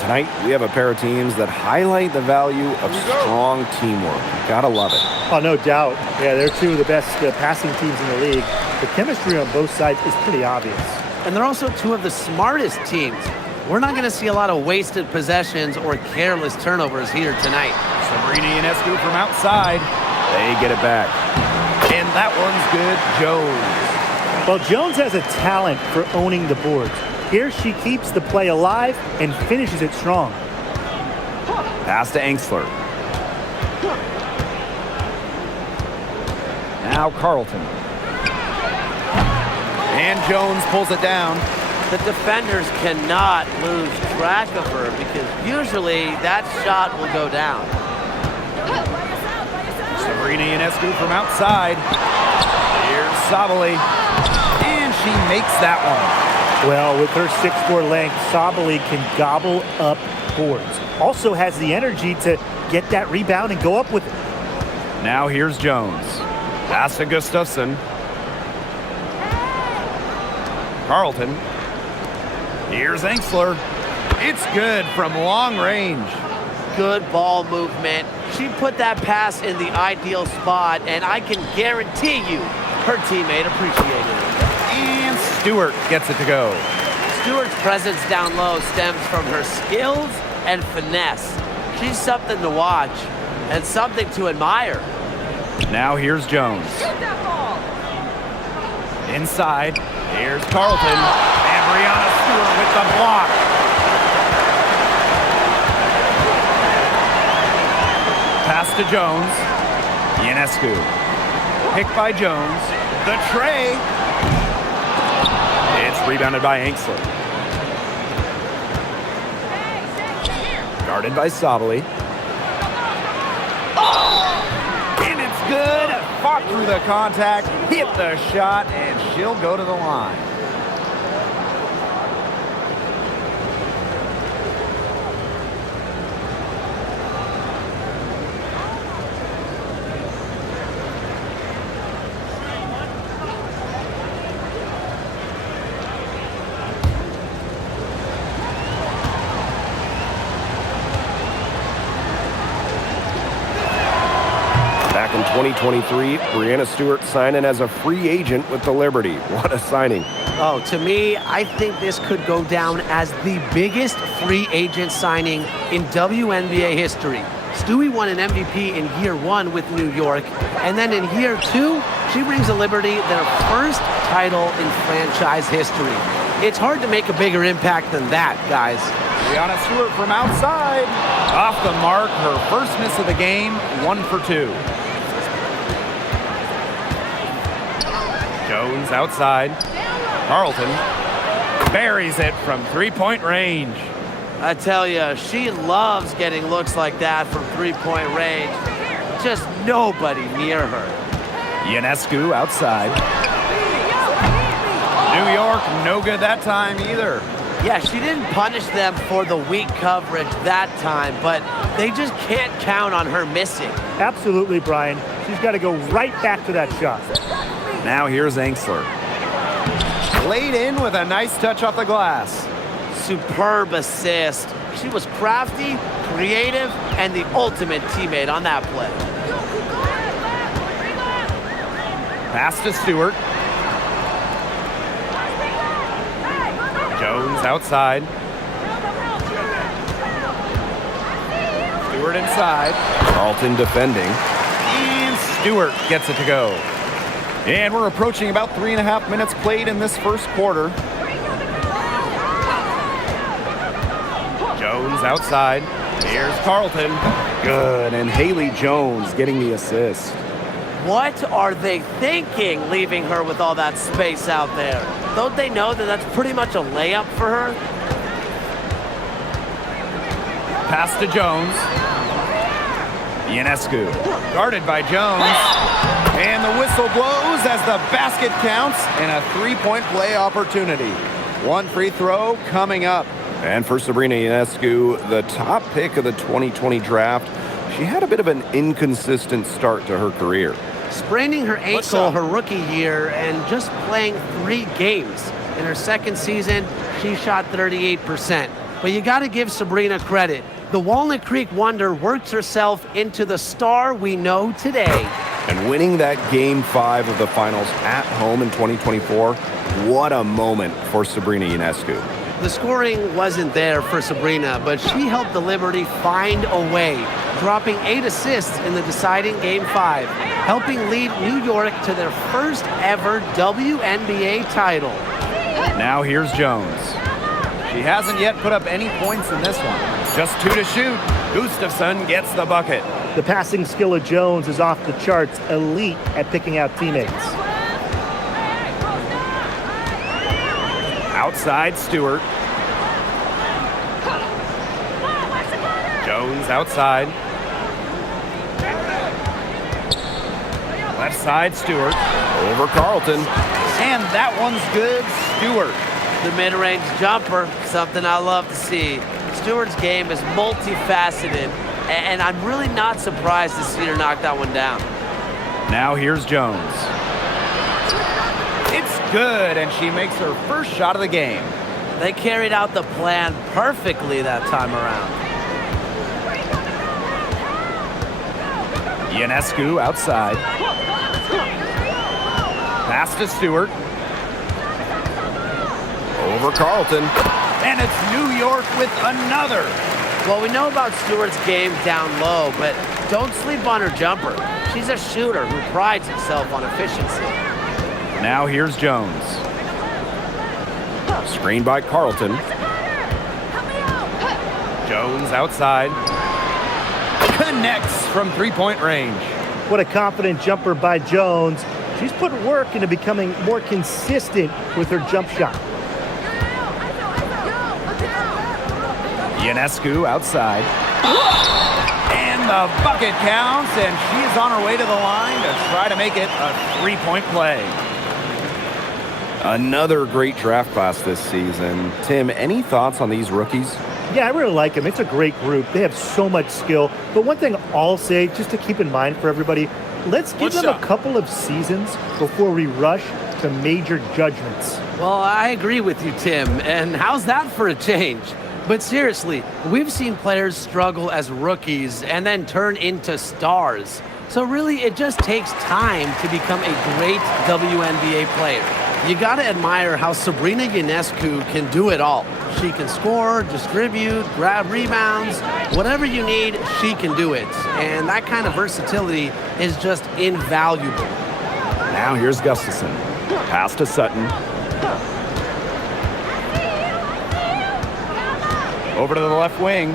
And tonight, we have a pair of teams that highlight the value of strong teamwork. Gotta love it. Oh, no doubt. Yeah, they're two of the best passing teams in the league. The chemistry on both sides is pretty obvious. And they're also two of the smartest teams. We're not going to see a lot of wasted possessions or careless turnovers here tonight. Sabrina Ionescu from outside. They get it back. And that one's good. Jones. Well, Jones has a talent for owning the boards. Here she keeps the play alive and finishes it strong. Pass to Angsler. Now Carlton. And Jones pulls it down. The defenders cannot lose track of her because usually that shot will go down. Sabrina Ionescu from outside. Here's Sabali. And she makes that one. Well, with her 6'4" length, Sabali can gobble up boards. Also has the energy to get that rebound and go up with it. Now here's Jones. Pass to Gustafson. Carlton. Here's Angsler. It's good from long range. Good ball movement. She put that pass in the ideal spot, and I can guarantee you her teammate appreciated it. And Stewart gets it to go. Stewart's presence down low stems from her skills and finesse. She's something to watch and something to admire. Now here's Jones. Inside, here's Carlton. And Brianna Stewart with the block. Pass to Jones. Ionescu. Picked by Jones. The tray. It's rebounded by Angsler. Guarded by Sabali. And it's good. Fought through the contact, hit the shot, and she'll go to the line. Back in 2023, Brianna Stewart signing as a free agent with the Liberty. What a signing. Oh, to me, I think this could go down as the biggest free agent signing in WNBA history. Stewie won an MVP in year 1 with New York, and then in year 2, she brings the Liberty their first title in franchise history. It's hard to make a bigger impact than that, guys. Brianna Stewart from outside. Off the mark, her first miss of the game, 1 for 2. Jones outside. Carlton buries it from three-point range. I tell you, she loves getting looks like that from three-point range. Just nobody near her. Ionescu outside. New York, no good that time either. Yeah, she didn't punish them for the weak coverage that time, but they just can't count on her missing. Absolutely, Brian. She's got to go right back to that shot. Now here's Angsler. Laid in with a nice touch off the glass. Superb assist. She was crafty, creative, and the ultimate teammate on that play. Pass to Stewart. Jones outside. Stewart inside. Carlton defending. And Stewart gets it to go. And we're approaching about 3.5 minutes played in this first quarter. Jones outside. Here's Carlton. Good, and Haley Jones getting the assist. What are they thinking, leaving her with all that space out there? Don't they know that that's pretty much a layup for her? Pass to Jones. Ionescu. Guarded by Jones. And the whistle blows as the basket counts and a three-point play opportunity. One free throw coming up. And for Sabrina Ionescu, the top pick of the 2020 draft, she had a bit of an inconsistent start to her career. Spraining her ankle her rookie year and just playing 3 games. In her second season, she shot 38%. but you got to give Sabrina credit. The Walnut Creek Wonder worked herself into the star we know today. And winning that Game 5 of the finals at home in 2024, what a moment for Sabrina Ionescu. The scoring wasn't there for Sabrina, but she helped the Liberty find a way, dropping 8 assists in the deciding Game 5, helping lead New York to their first ever WNBA title. Now here's Jones. She hasn't yet put up any points in this one. Just 2 to shoot. Gustafson gets the bucket. The passing skill of Jones is off the charts, elite at picking out teammates. Outside Stewart. Jones outside. Left side Stewart. Over Carlton. And that one's good. Stewart. The mid-range jumper, something I love to see. Stewart's game is multifaceted, and I'm really not surprised to see her knock that one down. Now here's Jones. It's good, and she makes her first shot of the game. They carried out the plan perfectly that time around. Ionescu outside. Pass to Stewart. Over Carlton. And it's New York with another. Well, we know about Stewart's game down low, but don't sleep on her jumper. She's a shooter who prides herself on efficiency. Now here's Jones. Screen by Carlton. Jones outside. Connects from three-point range. What a confident jumper by Jones. She's put work into becoming more consistent with her jump shot. Ionescu outside. And the bucket counts, and she is on her way to the line to try to make it a three-point play. Another great draft class this season. Tim, any thoughts on these rookies? Yeah, I really like them. It's a great group. They have so much skill. But one thing I'll say, just to keep in mind for everybody, let's give them a couple of seasons before we rush to major judgments. Well, I agree with you, Tim. And how's that for a change? But seriously, we've seen players struggle as rookies and then turn into stars. So really, it just takes time to become a great WNBA player. You gotta admire how Sabrina Ionescu can do it all. She can score, distribute, grab rebounds, whatever you need, she can do it. And that kind of versatility is just invaluable. Now here's Gustafson. Pass to Sutton. Over to the left wing.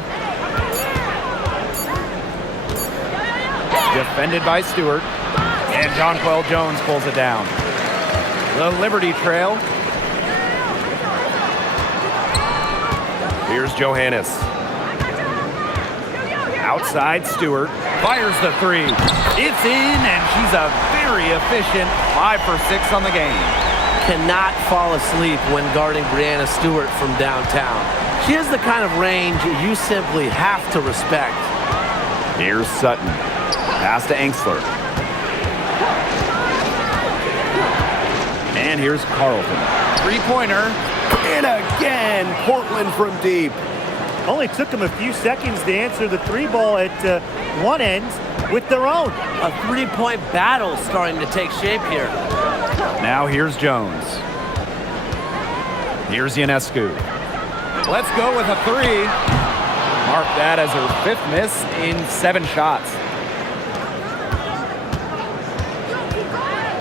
Defended by Stewart. And Jonquel Jones pulls it down. The Liberty trail. Here's Johannes. Outside Stewart. Fires the three. It's in, and she's a very efficient 5 for 6 on the game. Cannot fall asleep when guarding Breanna Stewart from downtown. She has the kind of range you simply have to respect. Here's Sutton. Pass to Engstler. And here's Carlton. Three-pointer. And again, Portland from deep. Only took them a few seconds to answer the three ball at one end with their own. A three-point battle starting to take shape here. Now here's Jones. Here's Ionescu. Let's go with a three. Mark that as her 5th miss in 7 shots.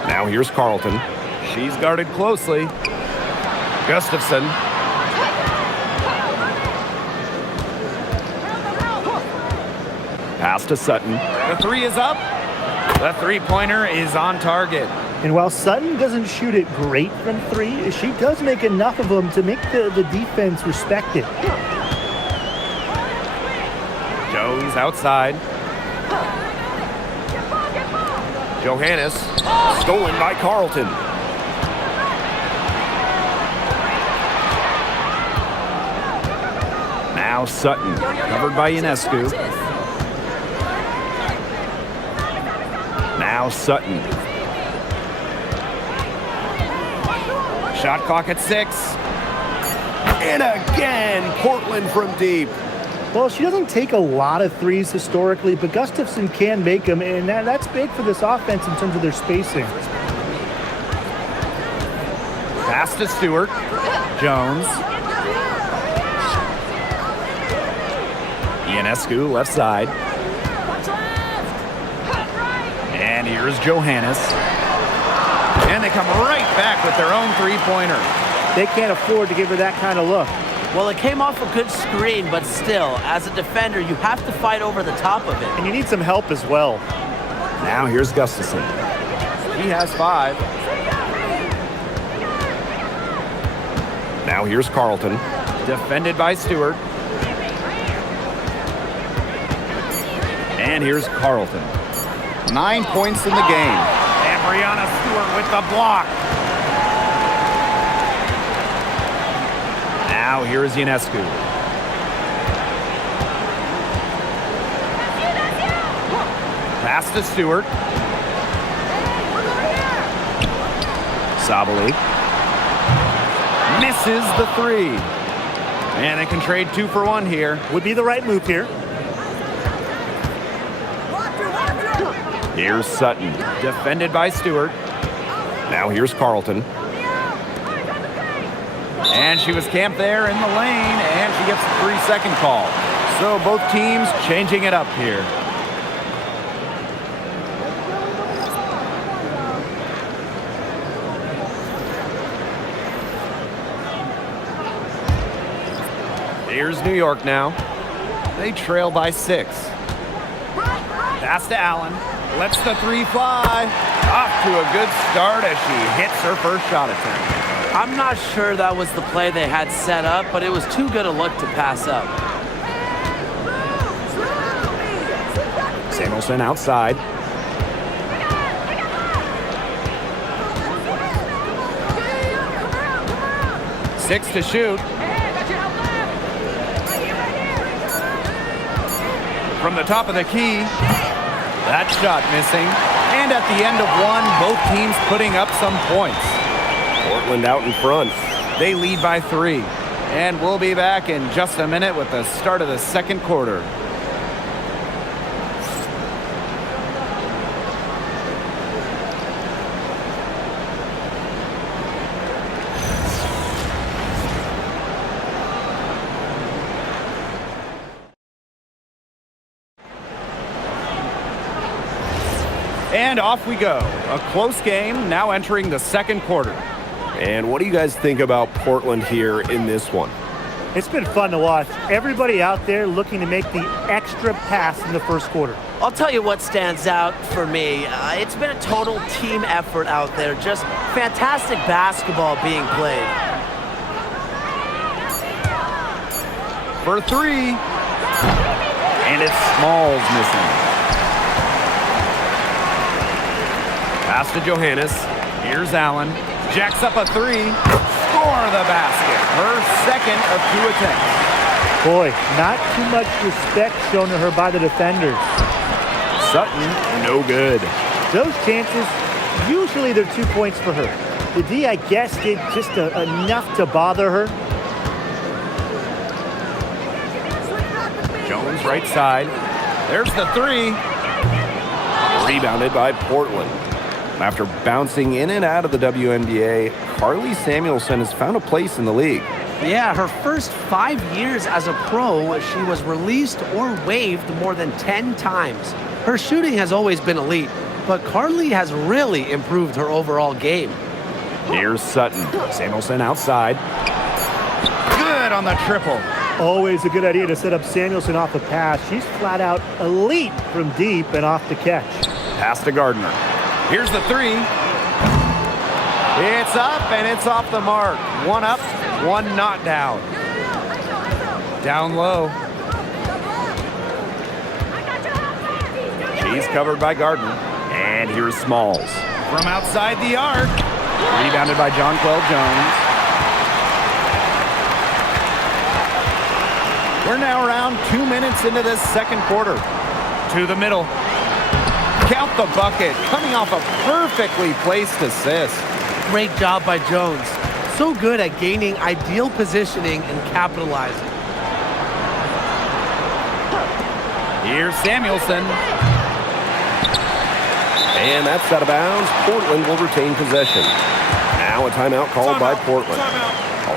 Now here's Carlton. She's guarded closely. Gustafson. Pass to Sutton. The three is up. The three-pointer is on target. And while Sutton doesn't shoot it great from three, she does make enough of them to make the defense respect it. Jones outside. Johannes. Stolen by Carlton. Now Sutton. Covered by Ionescu. Now Sutton. Shot clock at 6. And again, Portland from deep. Well, she doesn't take a lot of threes historically, but Gustafson can make them, and that's big for this offense in terms of their spacing. Pass to Stewart. Jones. Ionescu left side. And here's Johannes. And they come right back with their own three-pointer. They can't afford to give her that kind of look. Well, it came off a good screen, but still, as a defender, you have to fight over the top of it. And you need some help as well. Now here's Gustafson. He has 5. Now here's Carlton. Defended by Stewart. And here's Carlton. 9 points in the game. And Brianna Stewart with the block. Now here's Ionescu. Pass to Stewart. Sabali. Misses the 3. And they can trade 2 for 1 here. Would be the right move here. Here's Sutton. Defended by Stewart. Now here's Carlton. And she was camped there in the lane, and she gets a 3-second call. So both teams changing it up here. Here's New York now. They trail by 6. Pass to Allen. Lets the 3 fly. Off to a good start as she hits her first shot attempt. I'm not sure that was the play they had set up, but it was too good a look to pass up. Samuelson outside. Six to shoot. From the top of the key. That shot missing. And at the end of 1, both teams putting up some points. Portland out in front. They lead by 3. And we'll be back in just a minute with the start of the second quarter. And off we go. A close game now entering the second quarter. And what do you guys think about Portland here in this one? It's been fun to watch. Everybody out there looking to make the extra pass in the first quarter. I'll tell you what stands out for me. It's been a total team effort out there. Just fantastic basketball being played. For 3. And it's Smalls missing. Pass to Johannes. Here's Allen. Jacks up a 3. Score the basket. Her second of 2 attempts. Boy, not too much respect shown to her by the defenders. Sutton, no good. Those chances, usually they're 2 points for her. The D, I guess, did just enough to bother her. Jones right side. There's the 3. Rebounded by Portland. After bouncing in and out of the WNBA, Carly Samuelson has found a place in the league. Yeah, her first 5 years as a pro, she was released or waived more than 10 times. Her shooting has always been elite, but Carly has really improved her overall game. Here's Sutton. Samuelson outside. Good on the triple. Always a good idea to set up Samuelson off the pass. She's flat out elite from deep and off the catch. Pass to Gardner. Here's the 3. It's up and it's off the mark. 1 up, 1 not down. Down low. She's covered by Gardner. And here's Smalls. From outside the arc. Rebounded by Jonquel Jones. We're now around 2 minutes into this second quarter. To the middle. Count the bucket. Coming off a perfectly placed assist. Great job by Jones. so good at gaining ideal positioning and capitalizing. Here's Samuelson. And that's out of bounds. Portland will retain possession. Now a timeout called by Portland.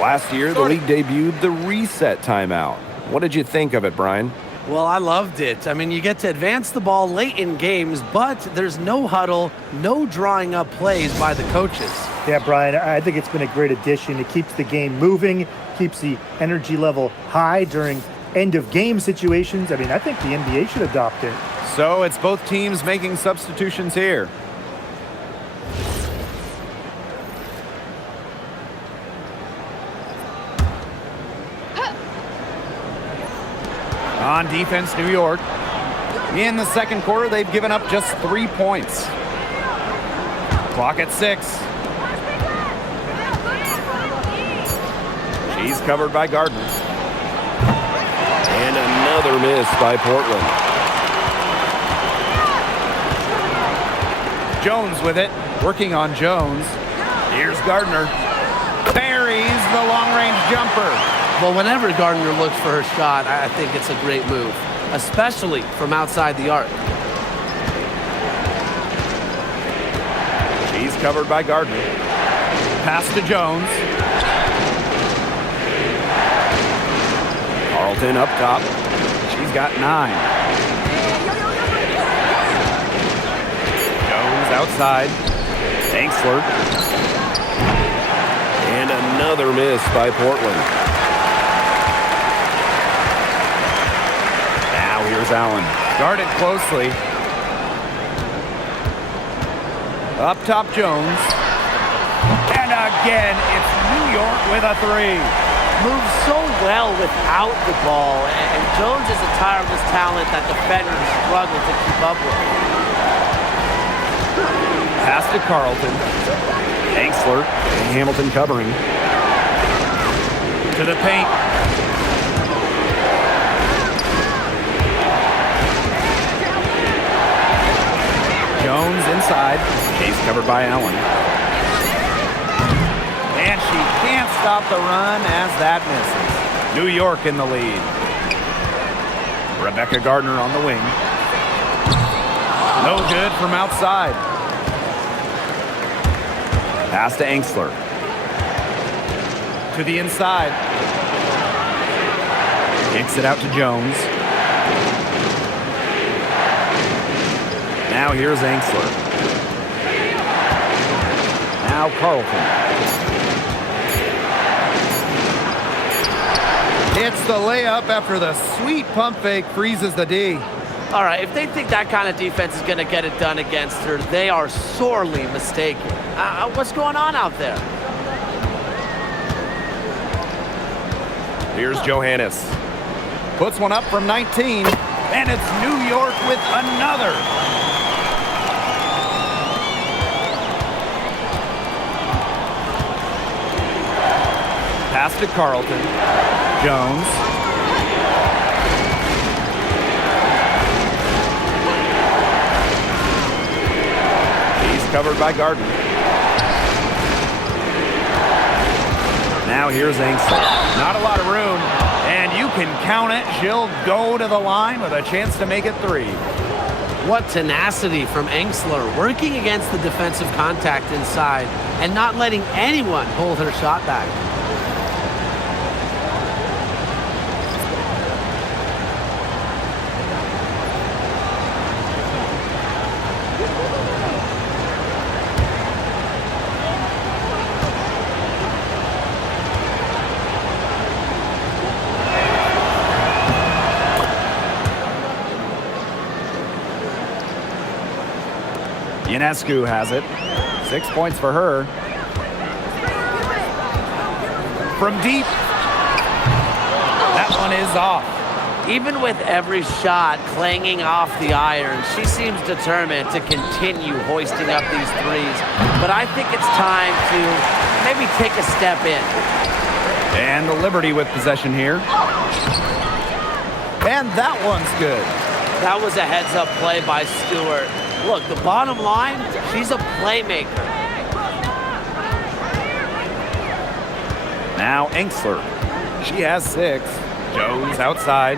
Last year, the league debuted the reset timeout. What did you think of it, Brian? Well, I loved it. I mean, you get to advance the ball late in games, but there's no huddle, no drawing up plays by the coaches. Yeah, Brian, I think it's been a great addition. It keeps the game moving, keeps the energy level high during end-of-game situations. I mean, I think the NBA should adopt it. So it's both teams making substitutions here. On defense, New York. In the second quarter, they've given up just 3 points. Clock at 6. She's covered by Gardner. And another miss by Portland. Jones with it, working on Jones. Here's Gardner. Buries the long-range jumper. Well, whenever Gardner looks for her shot, I think it's a great move, especially from outside the arc. She's covered by Gardner. Pass to Jones. Carlton up top. She's got 9. Jones outside. Angsler. And another miss by Portland. Now here's Allen. Guarded closely. Up top, Jones. And again, it's New York with a 3. Moves so well without the ball, and Jones is a tireless talent that defenders struggle to keep up with. Pass to Carlton. Angsler and Hamilton covering. To the paint. Jones inside. She's covered by Allen. And she can't stop the run as that misses. New York in the lead. Rebecca Gardner on the wing. No good from outside. Pass to Angsler. To the inside. Kicks it out to Jones. Now here's Angsler. Now Carlton. It's the layup after the sweet pump fake freezes the D. All right, if they think that kind of defense is going to get it done against her, they are sorely mistaken. What's going on out there? Here's Johannes. Puts one up from 19, and it's New York with another. Pass to Carlton. Jones. He's covered by Gardner. Now here's Angsler. Not a lot of room, and you can count it. She'll go to the line with a chance to make it 3. What tenacity from Angsler, working against the defensive contact inside and not letting anyone hold her shot back. Ionescu has it. 6 points for her. From deep. That one is off. Even with every shot clanging off the iron, she seems determined to continue hoisting up these threes. But I think it's time to maybe take a step in. And the Liberty with possession here. And that one's good. That was a heads-up play by Stewart. Look, the bottom line, she's a playmaker. Now Enksler. She has 6. Jones outside.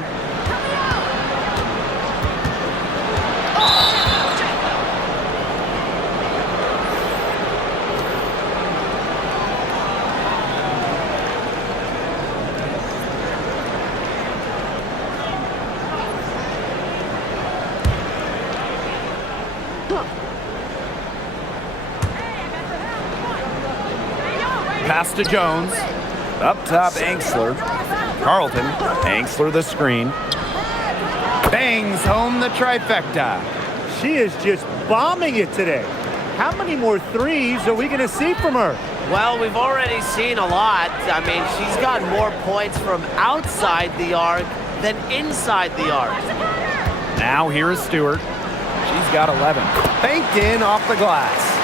Pass to Jones. Up top, Enksler. Carlton. Enksler the screen. Bangs home the trifecta. She is just bombing it today. How many more threes are we going to see from her? Well, we've already seen a lot. I mean, she's got more points from outside the arc than inside the arc. Now here is Stewart. She's got 11. Banked in off the glass.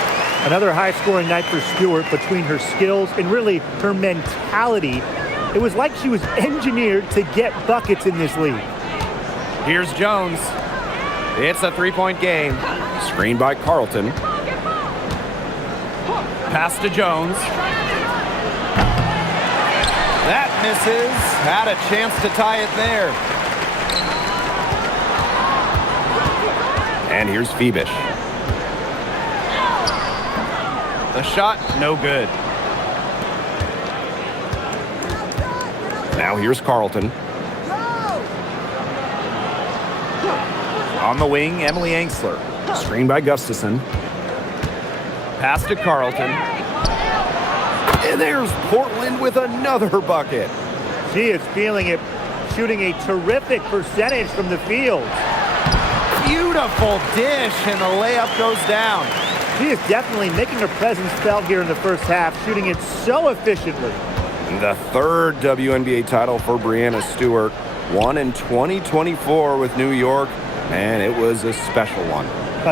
Another high-scoring night for Stewart. Between her skills and really her mentality, it was like she was engineered to get buckets in this league. Here's Jones. It's a 3-point game. Screen by Carlton. Pass to Jones. That misses. Had a chance to tie it there. And here's Phoebish. The shot, no good. Now here's Carlton. On the wing, Emily Enksler. Screen by Gustafson. Pass to Carlton. And there's Portland with another bucket. She is feeling it, shooting a terrific percentage from the field. Beautiful dish, and the layup goes down. She is definitely making her presence felt here in the first half, shooting it so efficiently. The third WNBA title for Breanna Stewart. Won in 2024 with New York, and it was a special one.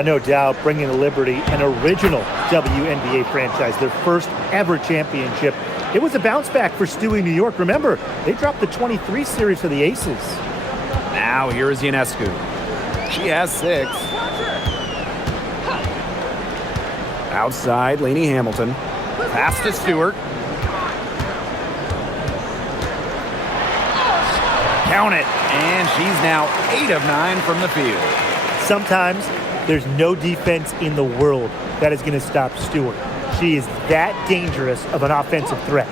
No doubt, bringing the Liberty an original WNBA franchise, their first ever championship. It was a bounce back for Stewie New York. Remember, they dropped the 23 series to the Aces. Now here is Ionescu. She has 6. Outside, Lainey Hamilton. Pass to Stewart. Count it. And she's now 8 of 9 from the field. Sometimes there's no defense in the world that is going to stop Stewart. She is that dangerous of an offensive threat.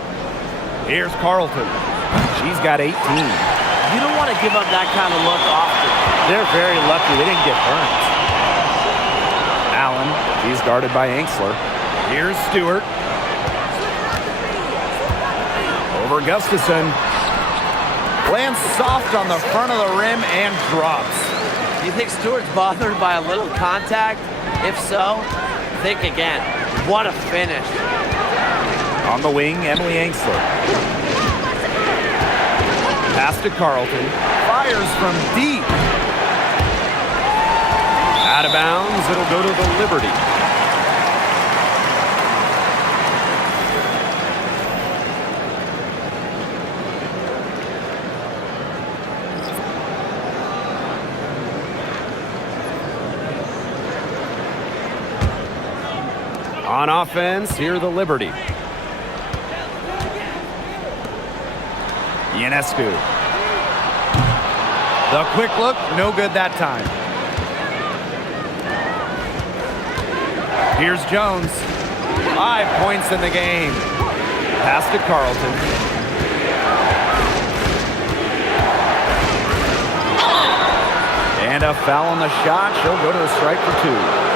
Here's Carlton. She's got 18. You don't want to give up that kind of look often. They're very lucky they didn't get burned. Allen, she's guarded by Enksler. Here's Stewart. Over Gustafson. Lands soft on the front of the rim and drops. Do you think Stewart's bothered by a little contact? If so, think again. What a finish. On the wing, Emily Enksler. Pass to Carlton. Fires from deep. Out of bounds, it'll go to the Liberty. On offense, here the Liberty. Ionescu. The quick look, no good that time. Here's Jones. 5 points in the game. Pass to Carlton. And a foul on the shot. She'll go to the strike for 2.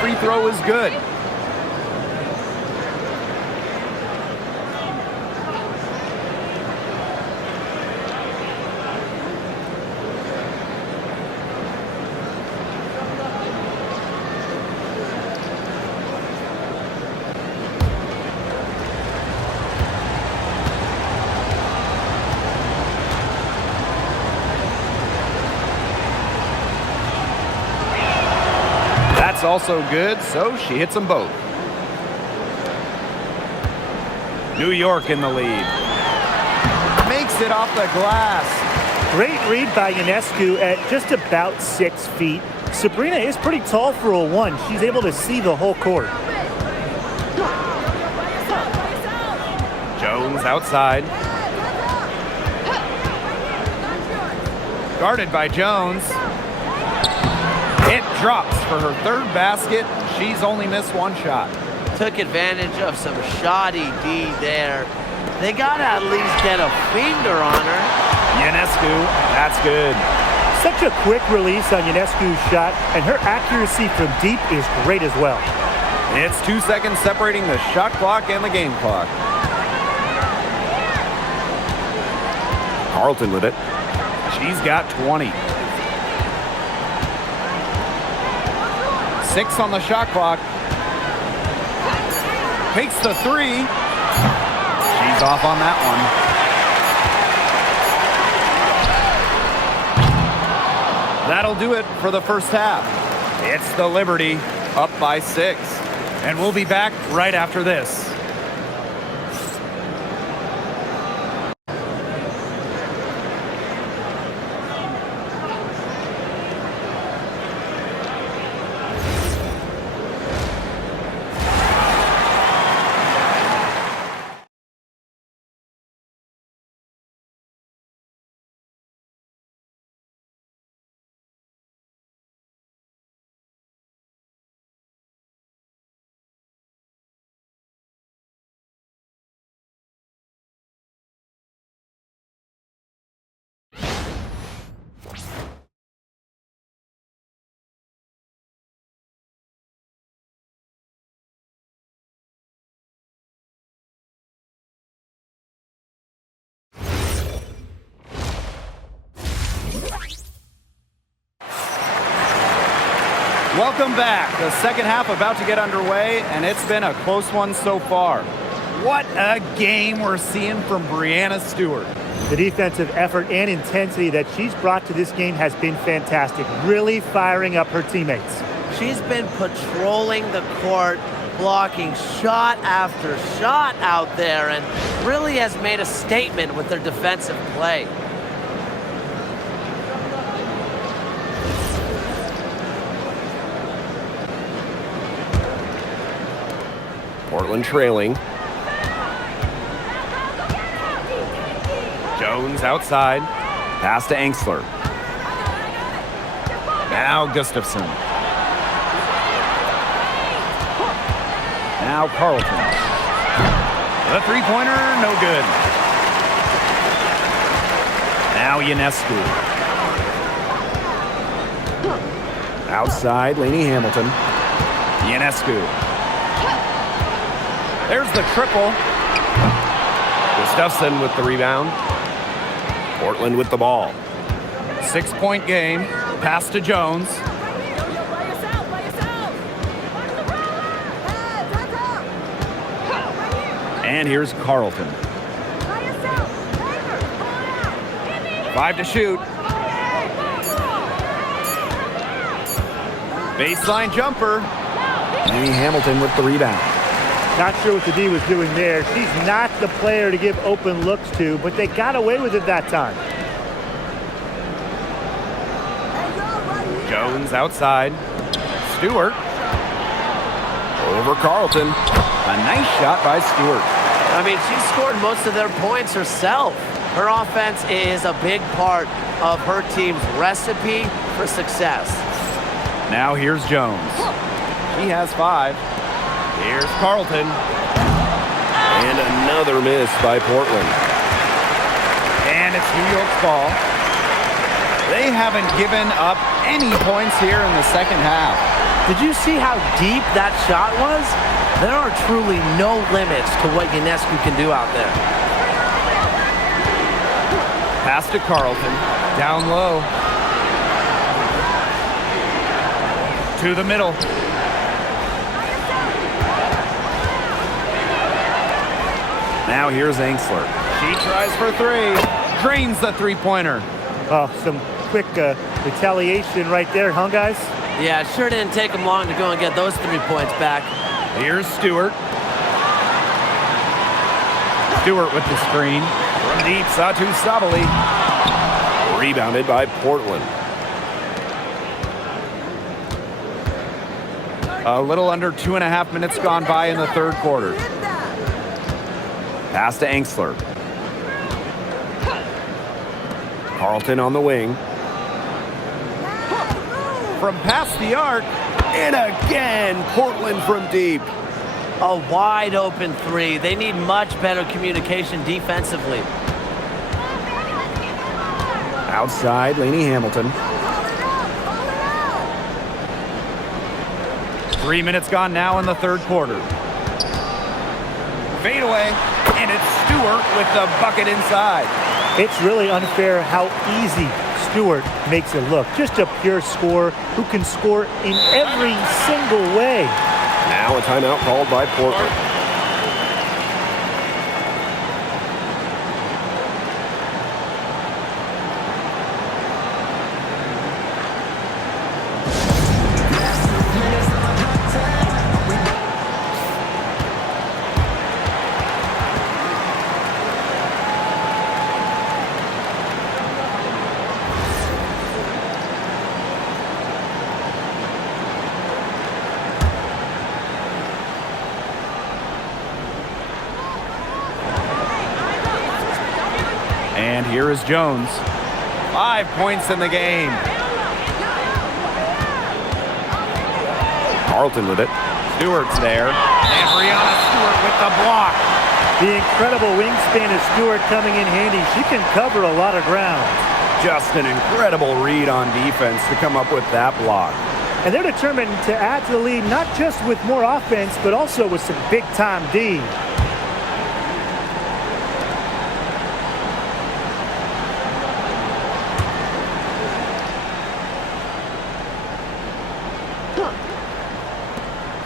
Free throw is good. shot's also good, so she hits them both. New York in the lead. Makes it off the glass. Great read by Ionescu at just about 6 feet. Sabrina is pretty tall for a 1. She's able to see the whole court. Jones outside. Guarded by Jones. It drops for her 3rd basket. She's only missed 1 shot. Took advantage of some shoddy D there. They got to at least get a finger on her. Ionescu, that's good. Such a quick release on Ionescu's shot, and her accuracy from deep is great as well. It's 2 seconds separating the shot clock and the game clock. Carlton with it. She's got 20. 6 on the shot clock. Takes the 3. She's off on that one. That'll do it for the first half. It's the Liberty up by 6. And we'll be back right after this. Welcome back. The second half about to get underway, and it's been a close one so far. What a game we're seeing from Breanna Stewart. The defensive effort and intensity that she's brought to this game has been fantastic, really firing up her teammates. She's been patrolling the court, blocking shot after shot out there, and really has made a statement with her defensive play. Portland trailing. Jones outside. Pass to Angsler. Now Gustafson. Now Carlton. The three-pointer, no good. Now Ionescu. Outside, Lainey Hamilton. Ionescu. There's the triple. Gustafson with the rebound. Portland with the ball. 6-point game. Pass to Jones. And here's Carlton. 5 to shoot. Baseline jumper. Lainey Hamilton with the rebound. Not sure what the D was doing there. She's not the player to give open looks to, but they got away with it that time. Jones outside. Stewart. Over Carlton. A nice shot by Stewart. I mean, she scored most of their points herself. Her offense is a big part of her team's recipe for success. Now here's Jones. He has 5. Here's Carlton. And another miss by Portland. And it's New York's ball. They haven't given up any points here in the second half. Did you see how deep that shot was? There are truly no limits to what Ionescu can do out there. Pass to Carlton. Down low. To the middle. Now here's Angsler. She tries for 3. Drains the three-pointer. Oh, some quick retaliation right there, huh, guys? Yeah, sure didn't take him long to go and get those 3 points back. Here's Stewart. Stewart with the screen. From deep, Satu Sabali. Rebounded by Portland. A little under 2.5 minutes gone by in the third quarter. Pass to Angsler. Carlton on the wing. From past the arc. And again, Portland from deep. A wide open 3. They need much better communication defensively. Outside, Laney Hamilton. 3 minutes gone now in the third quarter. Fade away, and it's Stewart with the bucket inside. It's really unfair how easy Stewart makes it look. Just a pure scorer who can score in every single way. Now a timeout called by Portland. And here is Jones. 5 points in the game. Carlton with it. Stewart's there. And Brianna Stewart with the block. The incredible wingspan of Stewart coming in handy. She can cover a lot of ground. Just an incredible read on defense to come up with that block. And they're determined to add to the lead, not just with more offense, but also with some big-time D.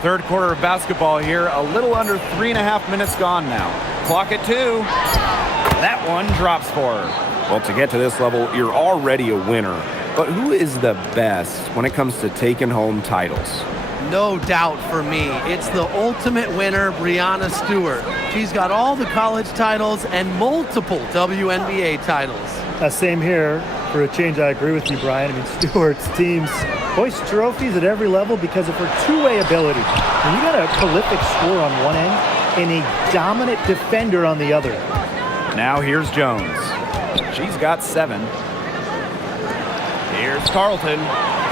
Third quarter of basketball here. A little under 3.5 minutes gone now. Clock at 2. That one drops for her. Well, to get to this level, you're already a winner. But who is the best when it comes to taking home titles? No doubt for me, it's the ultimate winner, Brianna Stewart. She's got all the college titles and multiple WNBA titles. Same here. For a change, I agree with you, Brian. I mean, Stewart's teams hoist trophies at every level because of her two-way ability. And you got a prolific scorer on one end and a dominant defender on the other. Now here's Jones. She's got 7. Here's Carlton.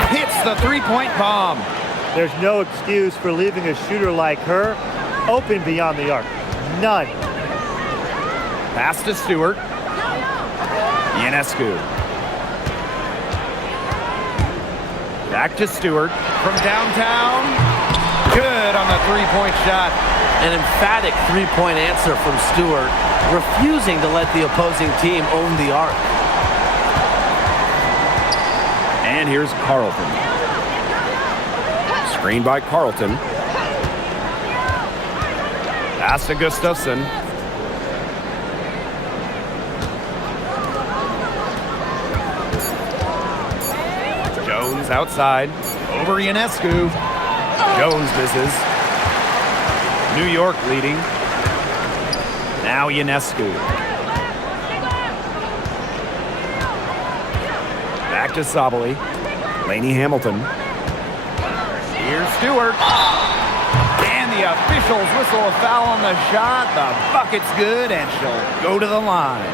Hits the three-point bomb. There's no excuse for leaving a shooter like her open beyond the arc. None. Pass to Stewart. Ionescu. Back to Stewart from downtown. Good on the three-point shot. An emphatic three-point answer from Stewart, refusing to let the opposing team own the arc. And here's Carlton. Screen by Carlton. Pass to Gustafson. Jones outside. Over Ionescu. Jones misses. New York leading. Now Ionescu. Back to Sabali. Laney Hamilton. Here's Stewart. And the officials whistle a foul on the shot. The bucket's good, and she'll go to the line.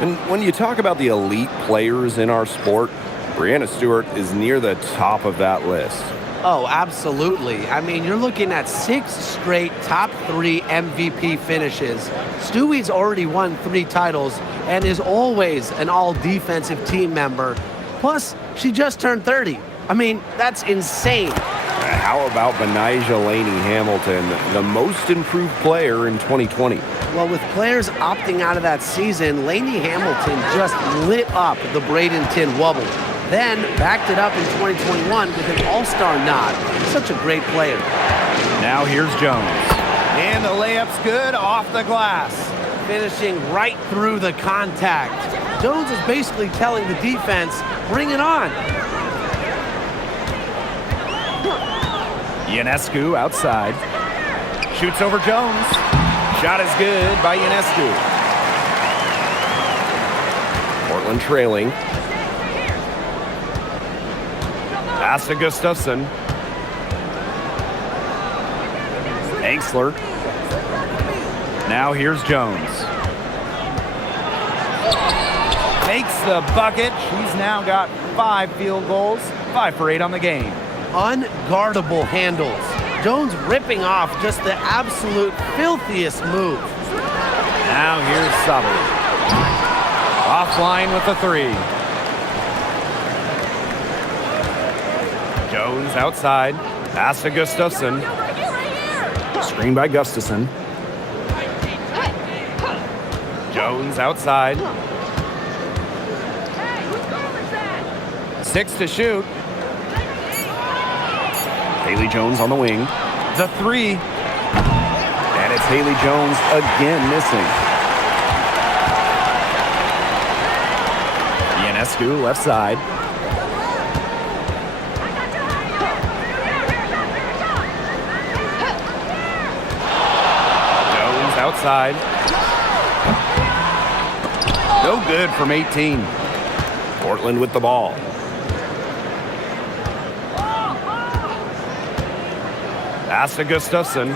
And when you talk about the elite players in our sport, Brianna Stewart is near the top of that list. Oh, absolutely. I mean, you're looking at 6 straight top 3 MVP finishes. Stewie's already won 3 titles and is always an all-defensive team member. Plus, she just turned 30. I mean, that's insane. How about Benijah Laney Hamilton, the most improved player in 2020? Well, with players opting out of that season, Laney Hamilton just lit up the Bradenton Wubble. Then backed it up in 2021 with an all-star nod. Such a great player. Now here's Jones. And the layup's good off the glass. Finishing right through the contact. Jones is basically telling the defense, bring it on. Ionescu outside. Shoots over Jones. Shot is good by Ionescu. Portland trailing. Pass to Gustafson. Angsler. Now here's Jones. Makes the bucket. She's now got 5 field goals, 5 for 8 on the game. Unguardable handles. Jones ripping off just the absolute filthiest move. Now here's Sutter. Offline with the 3. Jones outside. Pass to Gustafson. Screen by Gustafson. Jones outside. 6 to shoot. Haley Jones on the wing. The 3. And it's Haley Jones again missing. Ionescu left side. Jones outside. No good from 18. Portland with the ball. Pass to Gustafson.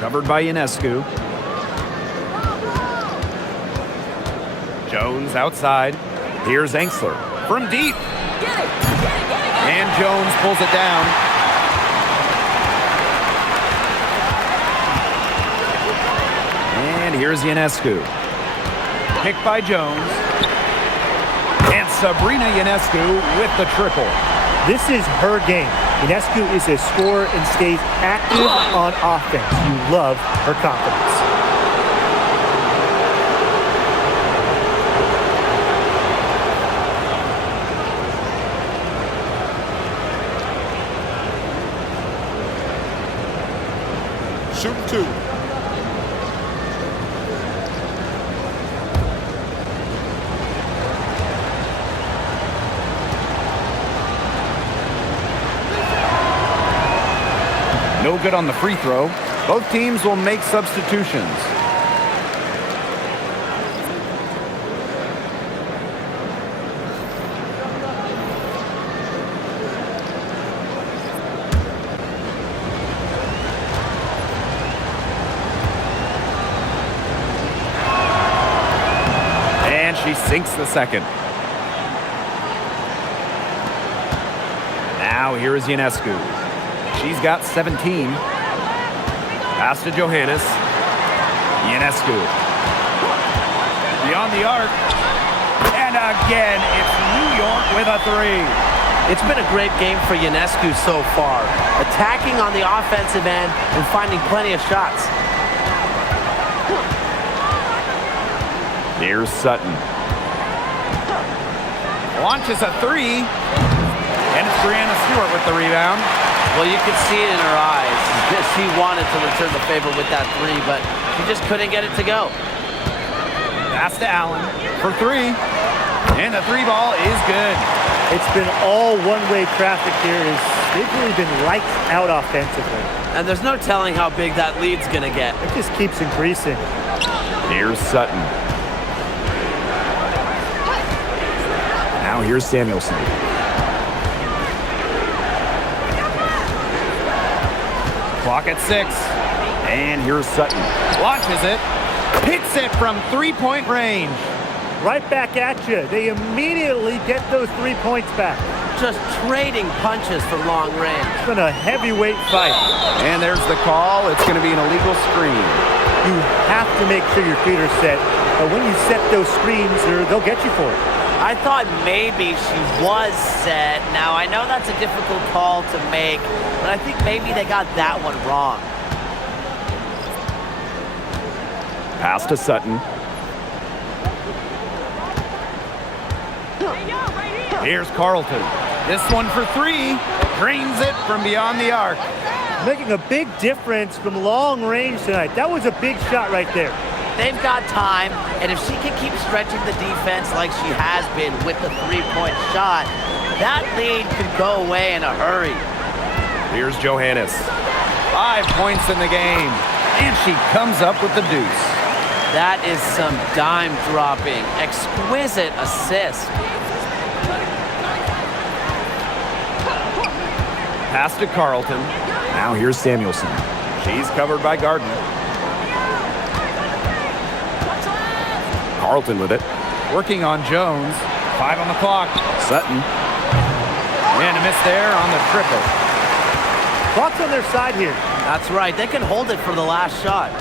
Covered by Ionescu. Jones outside. Here's Angsler from deep. And Jones pulls it down. And here's Ionescu. Picked by Jones. And Sabrina Ionescu with the triple. This is her game. Ionescu is a scorer and stays active on offense. You love her confidence. Shoot 2. No good on the free throw. Both teams will make substitutions. And she sinks the second. Now here is Ionescu. She's got 17. Pass to Johannes. Ionescu. Beyond the arc. And again, it's New York with a 3. It's been a great game for Ionescu so far, attacking on the offensive end and finding plenty of shots. Here's Sutton. Launches a 3. And it's Brianna Stewart with the rebound. Well, you could see it in her eyes. She wanted to return the favor with that 3, but she just couldn't get it to go. Pass to Allen for 3. And the 3 ball is good. It's been all one-way traffic here. They've really been lights out offensively. And there's no telling how big that lead's going to get. It just keeps increasing. Here's Sutton. Now here's Samuelson. Clock at 6. And here's Sutton. Launches it. Hits it from 3-point range. Right back at you. They immediately get those 3 points back. Just trading punches from long range. It's been a heavyweight fight. And there's the call. It's going to be an illegal screen. You have to make sure your feet are set. But when you set those screens, they'll get you for it. I thought maybe she was set. Now, I know that's a difficult call to make, but I think maybe they got that one wrong. Pass to Sutton. Here's Carlton. This one for 3. Drains it from beyond the arc. Making a big difference from long range tonight. That was a big shot right there. They've got time, and if she can keep stretching the defense like she has been with the 3-point shot, That lead could go away in a hurry. Here's Johannes. 5 points in the game. And she comes up with the deuce. That is some dime dropping. Exquisite assist. Pass to Carlton. Now here's Samuelson. She's covered by Gardner. Carlton with it. Working on Jones. 5 on the clock. Sutton. And a miss there on the triple. Clock's on their side here. That's right. They can hold it for the last shot.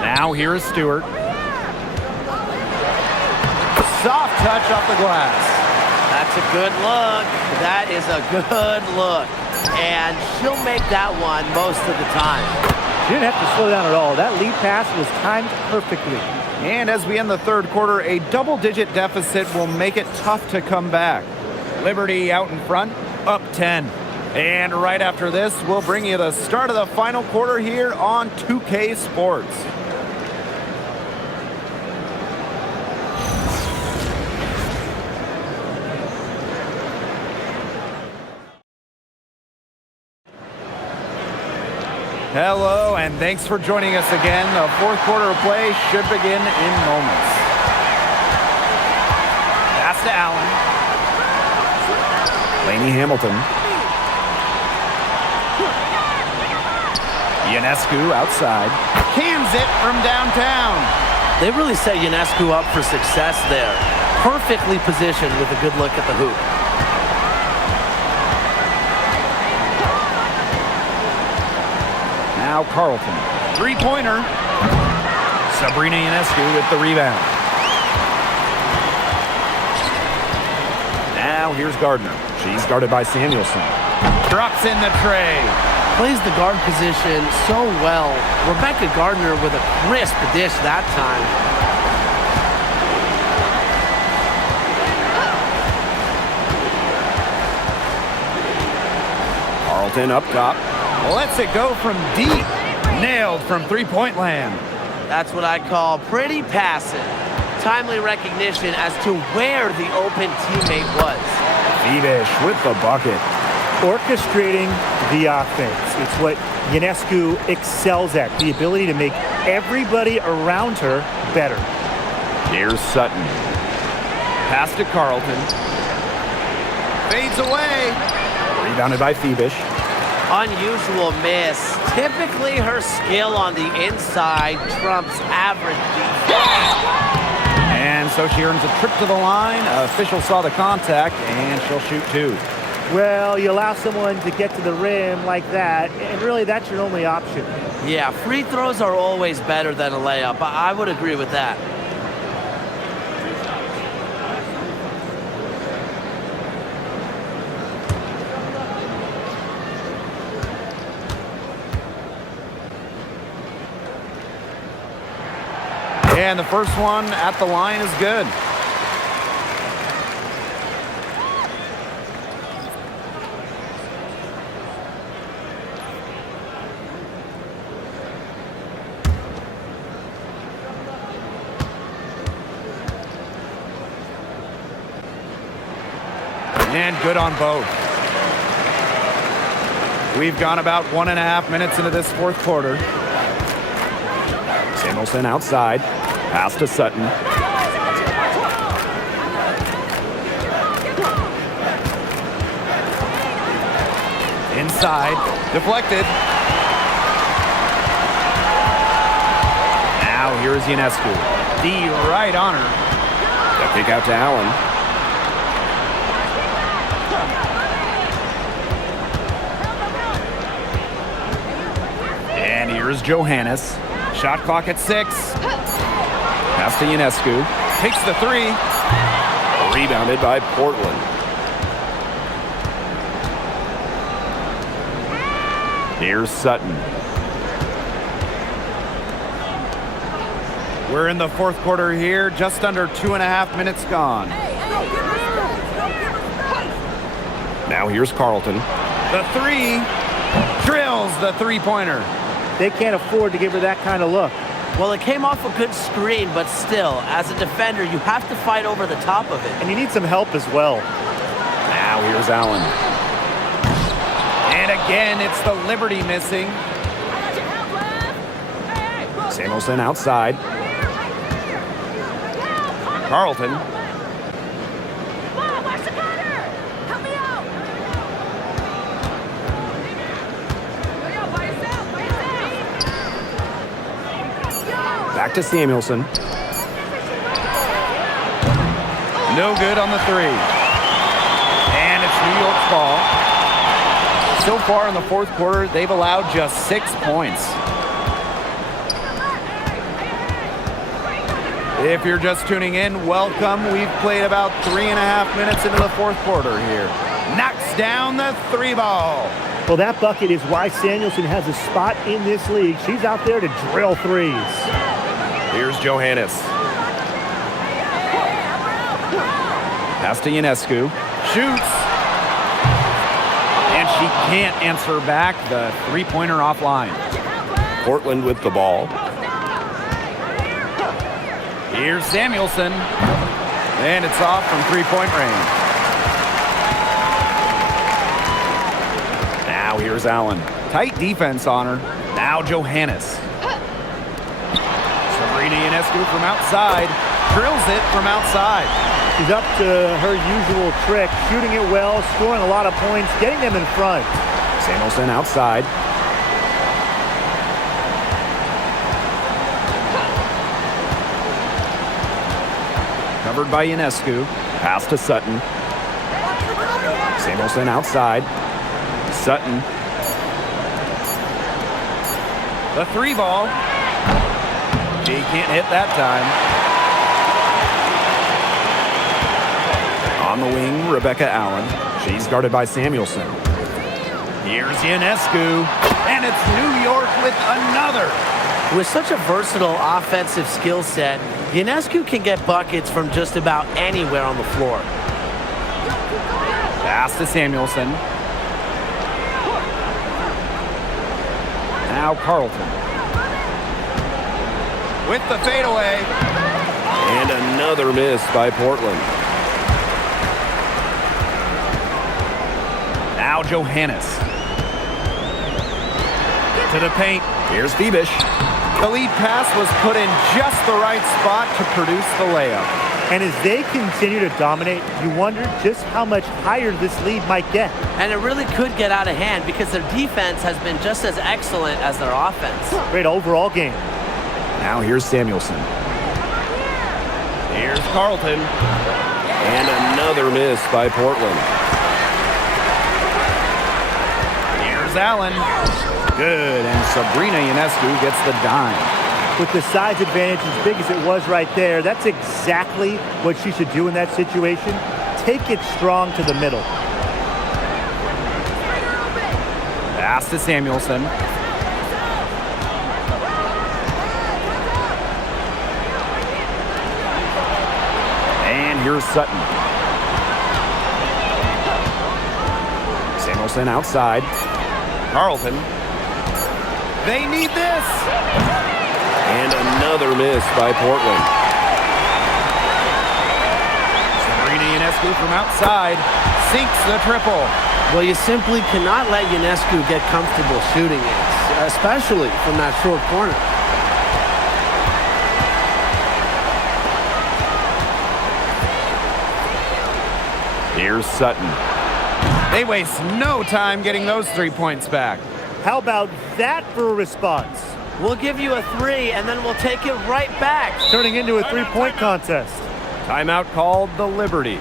Now here is Stewart. Soft touch off the glass. That's a good look. That is a good look. And she'll make that one most of the time. She didn't have to slow down at all. That lead pass was timed perfectly. And as we end the third quarter, a double-digit deficit will make it tough to come back. Liberty out in front, up 10. And right after this, we'll bring you the start of the final quarter here on 2K Sports. Hello, and thanks for joining us again. The fourth quarter of play should begin in moments. Pass to Allen. Laney Hamilton. Ionescu outside. Cans it from downtown. They really set Ionescu up for success there. Perfectly positioned with a good look at the hoop. Now Carlton. Three-pointer. Sabrina Ionescu with the rebound. Now here's Gardner. She's guarded by Samuelson. Drops in the tray. Plays the guard position so well. Rebecca Gardner with a crisp dish that time. Carlton up top. Lets it go from deep. Nailed from three-point land. That's what I call pretty passive. Timely recognition as to where the open teammate was. Fibish with the bucket. Orchestrating the offense. It's what Ionescu excels at. The ability to make everybody around her better. Here's Sutton. Pass to Carlton. Fades away. Rebounded by Fibish. Unusual miss. Typically her skill on the inside trumps average defense. And so she earns a trip to the line. Official saw the contact, and she'll shoot two. Well, you allow someone to get to the rim like that, and really that's your only option. Yeah, free throws are always better than a layup. I would agree with that. And the first one at the line is good. And good on both. We've gone about 1.5 minutes into this fourth quarter. Samuelson outside. Pass to Sutton. Inside. Deflected. Now here's Ionescu. D right on her. The kick out to Allen. And here's Johannes. Shot clock at 6. Pass to Ionescu. Takes the three. Rebounded by Portland. Here's Sutton. We're in the fourth quarter here, just under 2.5 minutes gone. Now here's Carlton. The three drills the three-pointer. They can't afford to give her that kind of look. Well, it came off a good screen, but still, as a defender, you have to fight over the top of it. And you need some help as well. Now here's Allen. And again, it's the Liberty missing. Samuelson outside. Carlton. Back to Samuelson. No good on the three. And it's New York's ball. So far in the fourth quarter, they've allowed just 6 points. If you're just tuning in, welcome. We've played about 3.5 minutes into the fourth quarter here. Knocks down the three ball. Well, that bucket is why Samuelson has a spot in this league. She's out there to drill threes. Here's Johannes. Pass to Ionescu. Shoots. And she can't answer back the three-pointer offline. Portland with the ball. Here's Samuelson. And it's off from three-point range. Now here's Allen. Tight defense on her. Now Johannes. Sabrina Ionescu from outside. Drills it from outside. She's up to her usual trick, shooting it well, scoring a lot of points, getting them in front. Samuelson outside. Covered by Ionescu. Pass to Sutton. Samuelson outside. Sutton. The three ball. She can't hit that time. On the wing, Rebecca Allen. She's guarded by Samuelson. Here's Ionescu. And it's New York with another. With such a versatile offensive skill set, Ionescu can get buckets from just about anywhere on the floor. Pass to Samuelson. Now Carlton. With the fadeaway. And another miss by Portland. Now Johannes. To the paint. Here's Thiebish. The lead pass was put in just the right spot to produce the layup. And as they continue to dominate, you wonder just how much higher this lead might get. And it really could get out of hand because their defense has been just as excellent as their offense. Great overall game. Now here's Samuelson. Here's Carlton. And another miss by Portland. Here's Allen. Good, and Sabrina Ionescu gets the dime. With the size advantage as big as it was right there, that's exactly what she should do in that situation. Take it strong to the middle. Pass to Samuelson. And here's Sutton. Samuelson outside. Carlton. They need this. And another miss by Portland. Sabrina Ionescu from outside sinks the triple. Well, you simply cannot let Ionescu get comfortable shooting it, especially from that short corner. Here's Sutton. They waste no time getting those 3 points back. How about that for a response? We'll give you a three, and then we'll take it right back. Turning into a three-point contest. Timeout called the Liberty.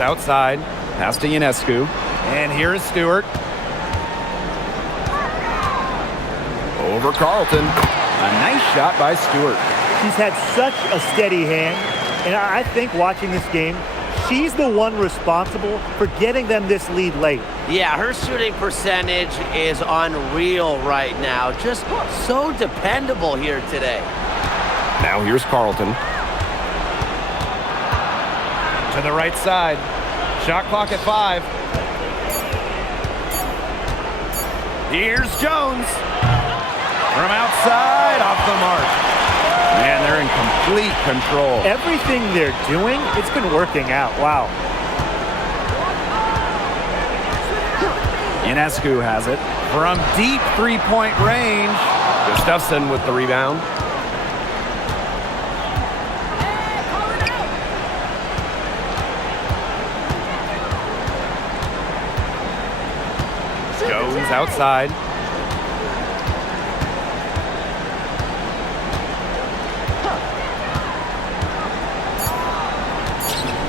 outside. Pass to Ionescu. And here is Stewart. Over Carlton. A nice shot by Stewart. She's had such a steady hand, and I think watching this game, she's the one responsible for getting them this lead late. Yeah, her shooting percentage is unreal right now. Just so dependable here today. Now here's Carlton. To the right side. Shot clock at 5. Here's Jones. From outside, off the mark. Man, they're in complete control. Everything they're doing, it's been working out. Wow. Ionescu has it. From deep three-point range. Gustafson with the rebound. Jones outside.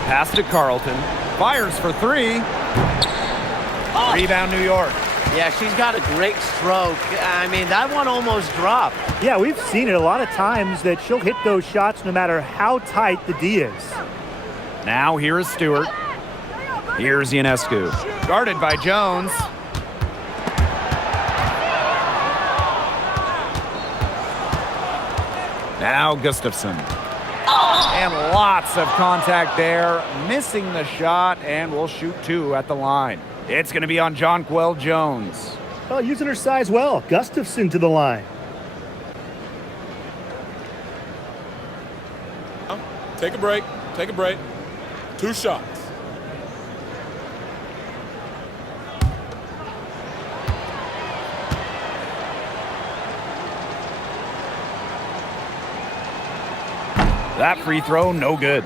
Pass to Carlton. Fires for 3. Rebound, New York. Yeah, she's got a great stroke. I mean, that one almost dropped. Yeah, we've seen it a lot of times that she'll hit those shots no matter how tight the D is. Now here is Stewart. Here's Ionescu. Guarded by Jones. Now Gustafson. And lots of contact there. Missing the shot, and we'll shoot 2 at the line. It's going to be on Jonquel Jones. Well, using her size well. Gustafson to the line. Take a break. Take a break. 2 shots. That free throw, no good.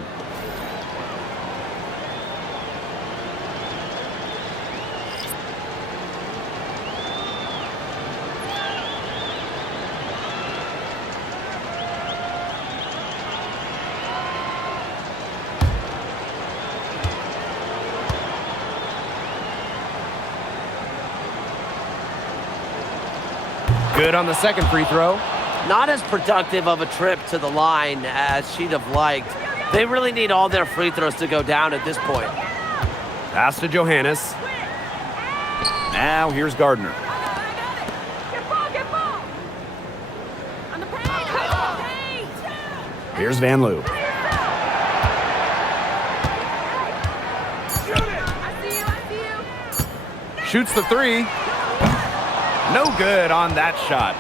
Good on the second free throw. Not as productive of a trip to the line as she'd have liked. They really need all their free throws to go down at this point. Pass to Johannes. Now here's Gardner. Here's Van Loo. Shoots the 3. No good on that shot.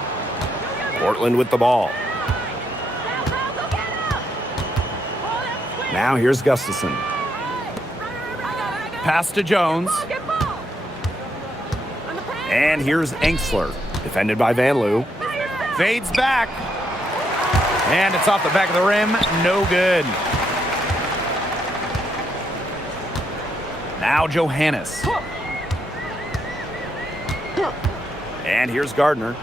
Portland with the ball. Now here's Gustafson. Pass to Jones. And here's Engsler. Defended by Van Loo. Fades back. And it's off the back of the rim. No good. Now Johannes. And here's Gardner.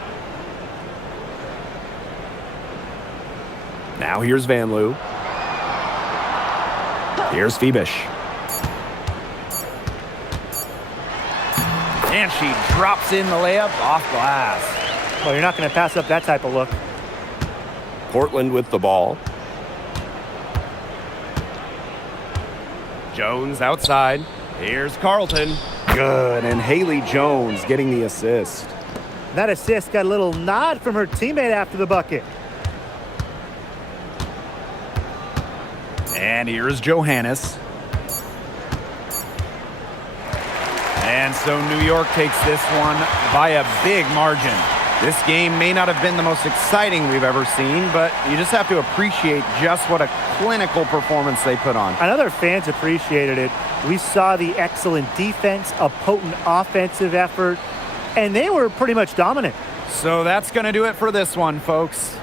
Now here's Van Loo. Here's Phoebish. And she drops in the layup off glass. Well, you're not going to pass up that type of look. Portland with the ball. Jones outside. Here's Carlton. Good, and Haley Jones getting the assist. That assist got a little nod from her teammate after the bucket. And here's Johannes. And so New York takes this one by a big margin. This game may not have been the most exciting we've ever seen, but you just have to appreciate just what a clinical performance they put on. I know their fans appreciated it. We saw the excellent defense, a potent offensive effort, and they were pretty much dominant. So that's going to do it for this one, folks.